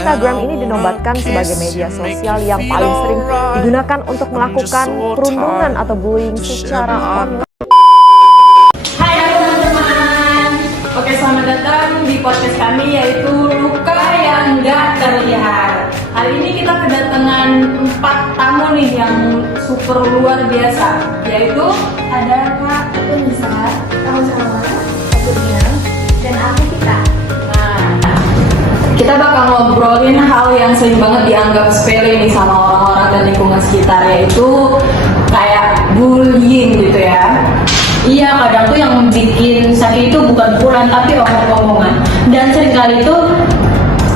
Instagram ini dinobatkan sebagai media sosial yang paling sering digunakan untuk melakukan perundungan atau bullying secara online. Hai teman-teman, oke selamat datang di podcast kami yaitu Luka yang Gak Terlihat. Hari ini kita kedatangan 4 tamu nih yang super luar biasa, yaitu ada Kak Nisa, Sama-sama, aku Nia, dan aku Kita. Kita bakal ngobrolin hal yang sering banget dianggap sepele nih sama orang-orang dan lingkungan sekitar, yaitu kayak bullying gitu ya. Iya, kadang tuh yang bikin sakit itu bukan pukulan tapi omong-omongan. Dan seringkali itu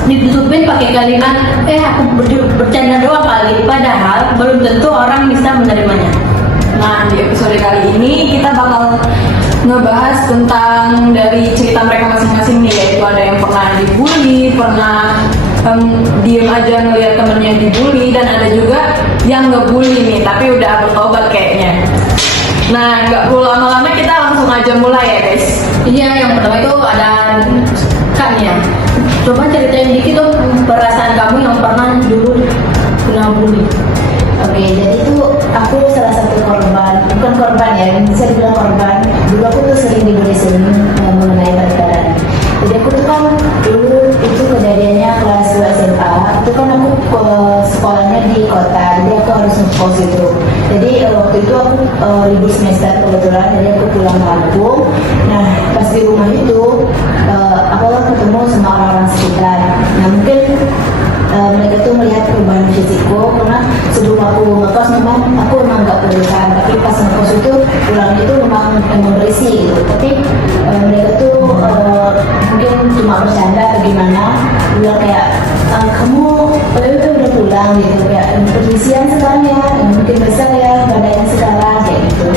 ditutupin pakai kalimat, aku bercanda doang kali, padahal belum tentu orang bisa menerimanya. Nah, di episode kali ini kita bakal ngebahas tentang dari cerita mereka masing-masing nih, yaitu ada yang pernah dibully, pernah diem aja ngeliat temennya dibully, dan ada juga yang ngebully nih tapi udah bertobat kayaknya. Nah, nggak perlu lama-lama, kita langsung aja mulai ya guys. Iya, yang pertama itu ada Kan ya. Coba ceritain dikit dong perasaan kamu yang pernah dulu kena bully. Oke, jadi itu aku salah satu korban, bukan korban ya, bisa dibilang korban. Dulu aku tuh sering dibully mengenai berat badan. Jadi aku tuh kan dulu itu kejadiannya kelas 2 SMA, itu kan aku sekolahnya di kota, jadi aku harus ngekos itu. Jadi waktu itu aku libur semester kebetulan, jadi aku pulang kampung. Nah, pas di rumah itu aku ketemu sama orang-orang sekitar. Nah, mungkin mereka tuh melihat perubahan fisikku, karena sebelum aku ngekos memang aku emang nggak perusahaan, tapi pas ngekos itu pulangnya itu memang berisi gitu. Tapi mereka tuh mungkin cuma bercanda atau gimana, bilang kayak kamu udah pulang gitu, kayak permisian sekarang ya, mungkin besar ya badannya sekarang kayak gitu.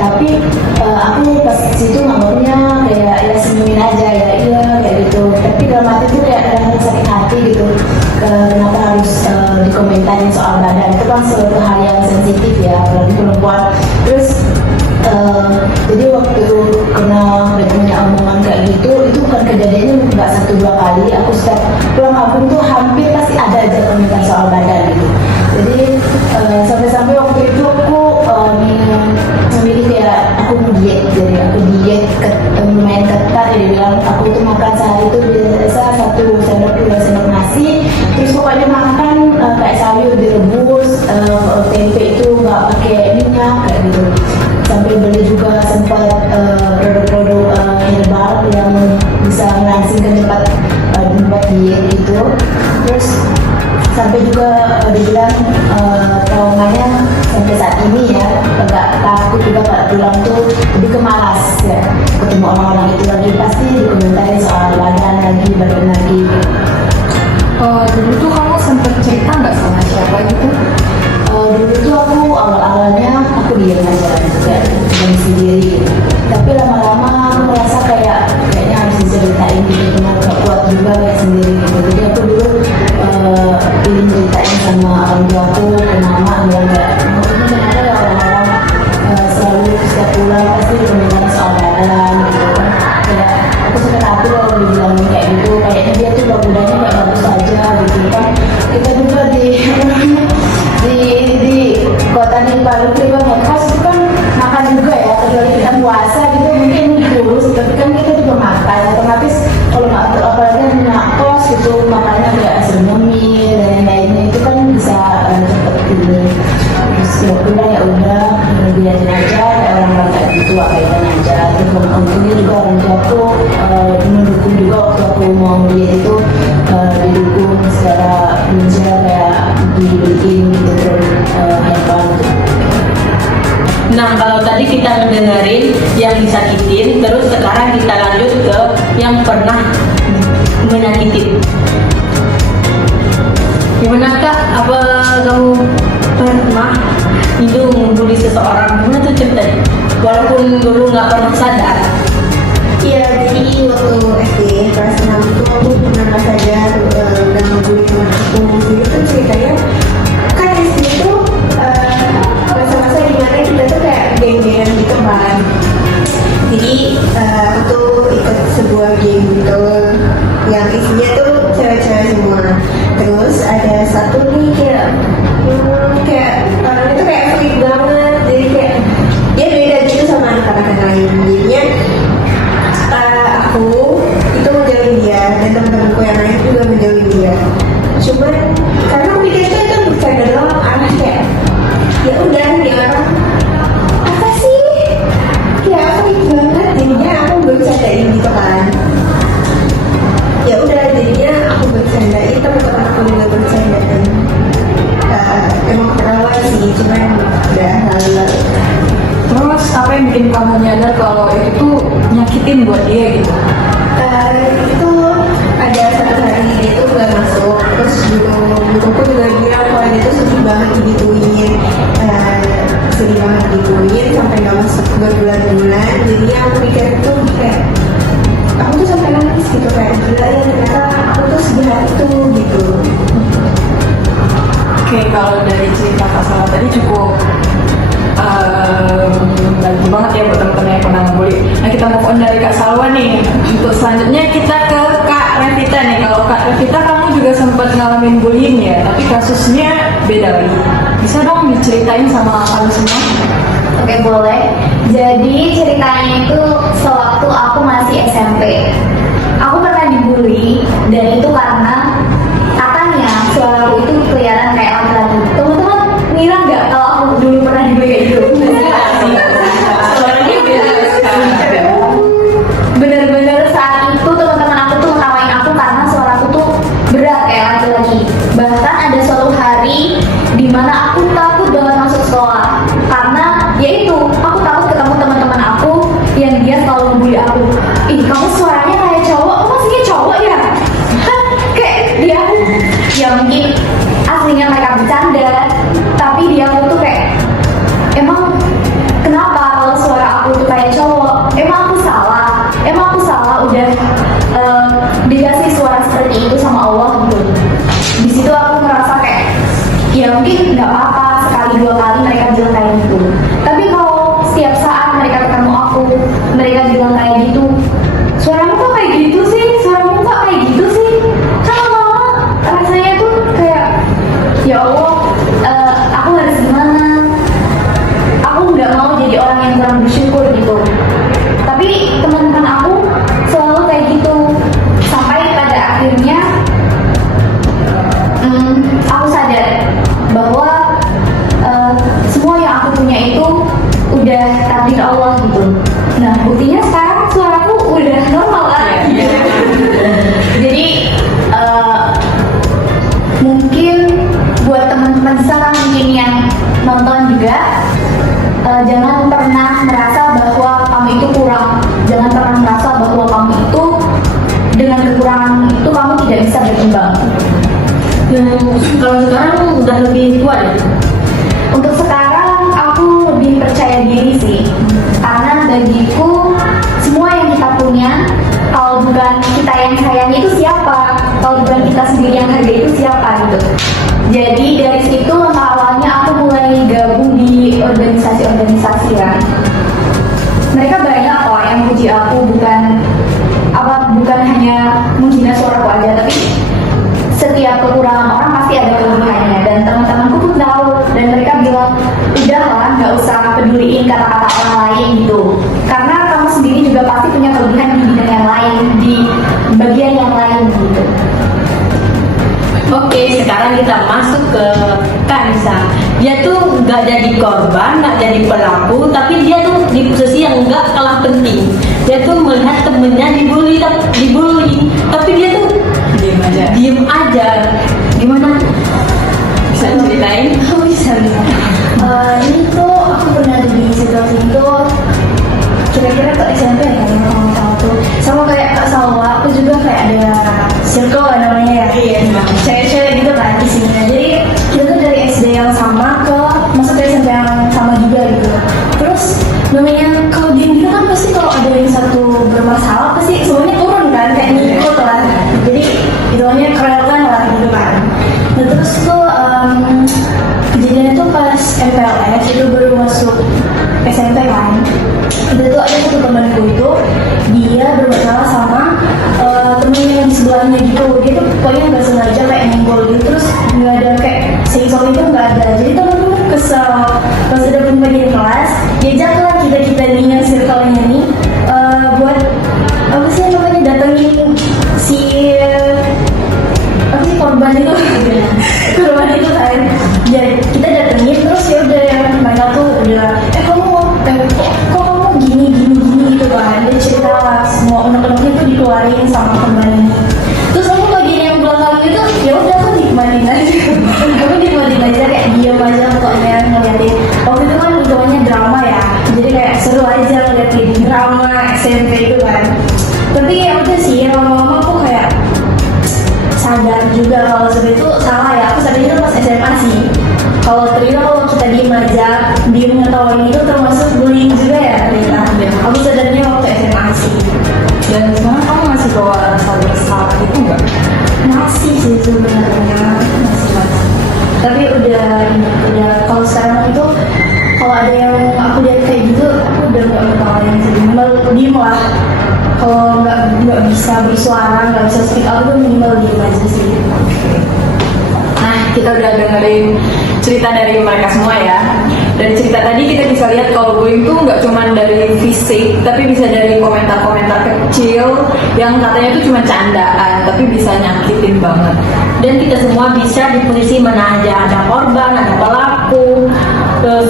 Tapi aku pas situ nganggapnya kayak ya senyumin aja ya, iya kayak gitu. Tapi dalam hati tuh kayak ada sakit hati gitu. Kenapa harus dikomentarin soal badan, itu kan suatu hal yang sensitif ya, apalagi perempuan. Terus jadi waktu itu kena punya omongan kayak gitu, itu bukan kejadiannya nggak 1-2 kali. Aku setiap pulang kampung tuh hampir pasti ada aja komentar soal badan gitu. Jadi sampai-sampai waktu itu aku memilih kayak aku mau diet, jadi aku diet lumayan ketat. Dia bilang aku tuh makan sehari itu biasa 1 sendok 2 sendok nasi, terus pokoknya makan kayak sayur direbus, tempe itu nggak pakai minyak kayak gitu. Sampai beli juga sempat produk-produk herbal yang bisa melangsingkan cepat diet itu. Terus sampai juga dibilang traumanya sampai saat ini ya, agak takut juga Pak pulang tuh lebih ke malas ya, ketemu orang-orang itu lagi pasti dikomentari soal badan lagi. Dulu tuh kamu sempet cerita nggak sama siapa gitu? Dulu tuh aku awal-awalnya aku diam aja gitu, kayak sendiri gitu. Tapi lama-lama aku merasa kayaknya harus diceritain gitu, cuma gak kuat juga kayak sendiri gitu. Jadi aku dulu ingin ceritain sama orang tua aku, ke mama, bilang kayak kenapa ya orang-orang selalu setiap pulang pasti dikomentari soal badan gitu. Kayak aku sakit hati loh kalau dibilangin kayak gitu, kayaknya dia tuh badannya kayak bagus aja gitu kan. Kita juga di kota di Palu juga ngekos itu kan makan juga ya, kecuali kita puasa gitu mungkin kurus, tapi kan kita juga makan otomatis. Kalau nggak apalagi yang ngekos gitu makannya kayak hasil ngemil dan lain-lainnya, itu kan bisa cepet ini. Terus pulang ya udah biarin aja kayak orang-orang kayak gitu, kaitan aja. Terus untungnya juga orang tua aku mendukung juga waktu aku mau diet itu, didukung secara finansial kayak dibeliin gitu herbal. Nah, kalau tadi kita mendengarin yang disakitin, terus sekarang kita lanjut ke yang pernah menyakitin. Gimana Kak? Apa kamu pernah itu membuli seseorang? Gimana tuh ceritanya? Walaupun dulu nggak pernah sadar. Iya, jadi waktu SD kelas 6 itu aku pernah saja udah ngebully teman aku. Jadi tuh ceritanya kan SD itu masa-masa dimana kita tuh kayak geng-gengan gitu kan. Jadi aku tuh ikut sebuah game gitu yang isinya tuh cewek-cewek semua. terus ada satu nih kayak orang itu kayak freak banget, jadi kayak dia beda gitu sama anak-anak yang lain. Jadinya aku itu menjauhin dia dan teman-temanku yang lain juga menjauhin dia. Cuman karena aku pikir itu bercanda doang, aneh kayak ya udah dia orang apa sih ya freak banget, jadinya aku bercandain gitu kan. Ya udah jadinya aku bercandain, teman-teman aku juga bercandain. Emang keterlaluan sih, cuman udah lalu. Terus apa yang bikin kamu nyadar kalau itu tuh nyakitin buat dia gitu? Itu ada satu hari dia tuh gak masuk, terus guruku juga bilang kalau dia tuh sedih banget digituin sampai gak masuk berbulan-bulan. Jadi aku mikir itu kayak aku tuh sampai nangis gitu, kayak gila ya ternyata aku tuh sejahat itu gitu. Oke, kalau dari cerita Kak Salwa tadi cukup bantu banget ya buat teman-teman yang pernah ngebully. Nah, kita move on dari Kak Salwa nih. Untuk selanjutnya kita ke Kak Revita nih. Kalau Kak Revita kamu juga sempat ngalamin bullying ya, tapi kasusnya beda lagi. Bisa dong diceritain sama kami semua? Oke, boleh. Jadi ceritanya itu sewaktu aku masih SMP. Aku pernah dibully dan itu karena katanya suaraku itu kelihatan kayak laki-laki. Teman-teman ngira nggak kalau aku dulu pernah dibully kayak gitu? Suaranya beda sekali. Bener-bener saat itu teman-teman aku tuh ngetawain aku karena suaraku tuh berat kayak laki-laki. Bahkan ada suatu hari di mana aku takut banget masuk sekolah karena yaitu aku takut ketemu teman-teman aku yang dia selalu ngebully aku. Ih, kamu suaranya kayak cowok, kamu aslinya cowok ya? Kan kayak dia ya mungkin aslinya mereka bercanda, tapi dia tuh kayak emang kenapa kalau suara aku tuh kayak cowok? Emang aku salah udah dikasih suara seperti itu sama Allah gitu. Di situ aku ngerasa kayak ya mungkin nggak apa-apa sekali dua kali mereka bilang kayak gitu, tapi kalau setiap saat mereka ketemu aku mereka bilang kayak gitu, suaramu kok kayak gitu sih, kan lama-lama rasanya tuh kayak ya Allah, aku harus gimana, aku nggak mau jadi orang yang kurang bersyukur gitu. Tapi teman-teman aku selalu kayak gitu sampai pada akhirnya aku sadar bahwa semua yang aku punya itu udah takdir Allah gitu. Nah, buktinya sekarang suaraku udah normal lagi. Jadi mungkin buat teman-teman sekarang mungkin yang nonton juga, jangan pernah merasa bahwa kamu itu kurang. Jangan pernah merasa bahwa kamu itu dengan kekurangan itu kamu tidak bisa berkembang. Kalau sekarang udah lebih kuat ya? Untuk sekarang aku lebih percaya diri sih, karena bagiku semua yang kita punya, kalau bukan kita yang sayangi itu siapa? Kalau bukan kita sendiri yang hargai itu siapa gitu. Jadi dari situ langkah awalnya aku mulai gabung di organisasi-organisasi kan. Mereka banyak kok yang puji aku, bukan hanya menghina suaraku aja, tapi setiap kekurangan orang pasti ada kelebihannya, dan teman-temanku pun tahu dan mereka bilang udahlah nggak usah peduliin kata-kata orang lain gitu, karena kamu sendiri juga pasti punya kelebihan di bidang yang lain, di bagian yang lain gitu. Oke, sekarang kita masuk ke Kansa. Dia tuh nggak jadi korban, nggak jadi pelaku, tapi dia tuh di posisi yang nggak kalah penting. Dia tuh melihat temennya dibully, tapi dia tuh diem aja. Gimana? Bisa ceritain? Bisa. Ini tuh aku pernah di situasi itu kira-kira ke SMP ya, sama kayak Kak Salwa, aku juga kayak ada circle namanya ya, cewek-cewek gitu kan di sini. Jadi kita tuh dari SD yang sama ke masuk ke SMP yang sama juga gitu. Terus namanya kalau di gitu kan pasti kalau ada yang satu bermasalah pasti semuanya turun kan, kayak ngikut lah. Jadi hitungannya keren lah gitu kan. Nah terus tuh kejadian itu pas MPLS itu baru masuk SMP kan. Itu tuh ada satu temanku itu dia bermasalah sama temennya yang di sebelahnya gitu. Dia tuh pokoknya nggak sengaja kayak nyenggol gitu, terus aja ngeliatin drama SMP itu kan. Tapi ya udah sih, lama-lama aku kayak sadar juga kalau sebenarnya itu salah ya. Aku sadar itu pas SMA sih. Kalau ternyata kalau kita diem aja, diem ngetawain itu termasuk bullying juga ya ternyata. Aku sadarnya waktu SMA sih. Dan sekarang kamu masih bawa rasa bersalah itu enggak? Masih sih sebenarnya, masih. Tapi udah kalau sekarang itu kalau ada yang aku lihat kayak gitu, aku udah nggak ketawain sih, minimal diem lah. Kalau nggak bisa bersuara, nggak bisa speak up, tuh minimal diem aja sih. Nah, kita udah dengerin cerita dari mereka semua ya. Dari cerita tadi kita bisa lihat kalau bullying tuh nggak cuma dari fisik, tapi bisa dari komentar-komentar kecil yang katanya tuh cuma candaan, tapi bisa nyakitin banget. Dan kita semua bisa di posisi mana aja, ada korban, ada pelaku,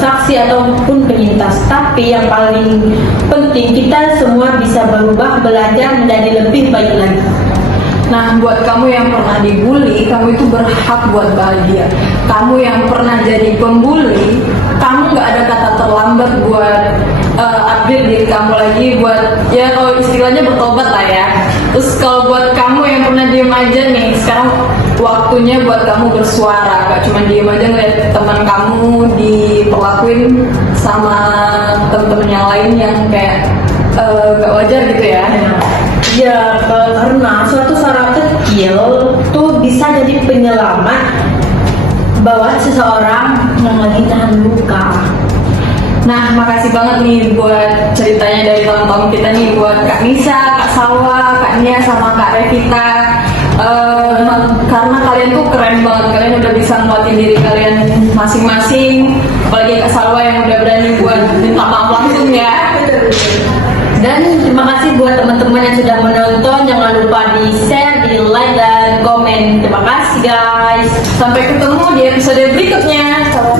saksi ataupun penyintas. Tapi yang paling penting kita semua bisa berubah, belajar menjadi lebih baik lagi. Nah, buat kamu yang pernah dibully, kamu itu berhak buat bahagia. Kamu yang pernah jadi pembuli, kamu nggak ada kata terlambat buat update diri kamu lagi, buat ya kalau istilahnya bertobat lah ya. Terus kalau buat kamu yang pernah diem aja nih, sekarang waktunya buat kamu bersuara. Gak cuma diem aja ngeliat teman kamu diperlakuin sama temen-temen yang lain yang kayak gak wajar gitu ya. Ya, karena suatu suara kecil tuh bisa jadi penyelamat bahwa seseorang yang lagi tahan luka. Nah, makasih banget nih buat ceritanya dari teman-teman kita nih, buat Kak Nisa, Kak Salwa, Kak Nia, sama Kak Revita. Karena kalian tuh keren banget, kalian udah bisa nguatin diri kalian masing-masing. Apalagi Kak Salwa yang udah berani buat minta maaf langsung ya. Dan terima kasih buat teman-teman yang sudah menonton. Jangan lupa di share, di like, dan komen. Terima kasih guys. Sampai ketemu di episode berikutnya. Salam